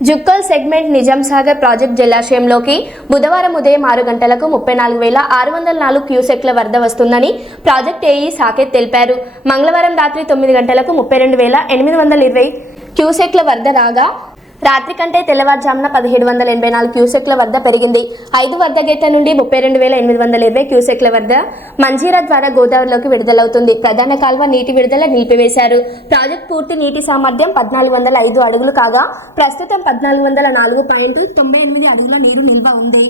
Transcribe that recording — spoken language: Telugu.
జుక్కల్ సెగ్మెంట్ నిజాం సాగర్ ప్రాజెక్ట్ జలాశయంలోకి బుధవారం ఉదయం ఆరు గంటలకు ముప్పై నాలుగు వేల ఆరు వందల నాలుగు క్యూసెక్ల వరద వస్తుందని ప్రాజెక్ట్ ఏఈ సాకేత్ తెలిపారు. మంగళవారం రాత్రి తొమ్మిది గంటలకు ముప్పై రెండు వేల ఎనిమిది వందల ఇరవై క్యూసెక్ల వరద రాగా రాత్రి కంటే తెల్లవారుజామున పదిహేడు వందల ఎనభై నాలుగు క్యూసెక్ల వద్ద పెరిగింది. ఐదు వద్ద గేట్ల నుండి ముప్పై రెండు వేల ఎనిమిది వందల ఇరవై క్యూసెక్ల వద్ద మంజీరా ద్వారా గోదావరిలోకి విడుదలవుతుంది. ప్రధాన కాల్వ నీటి విడుదల నిలిపివేశారు. ప్రాజెక్ట్ పూర్తి నీటి సామర్థ్యం పద్నాలుగు వందల ఐదు అడుగులు కాగా ప్రస్తుతం పద్నాలుగు వందల నాలుగు పాయింట్ తొంభై ఎనిమిది అడుగుల నీరు నిల్వ ఉంది.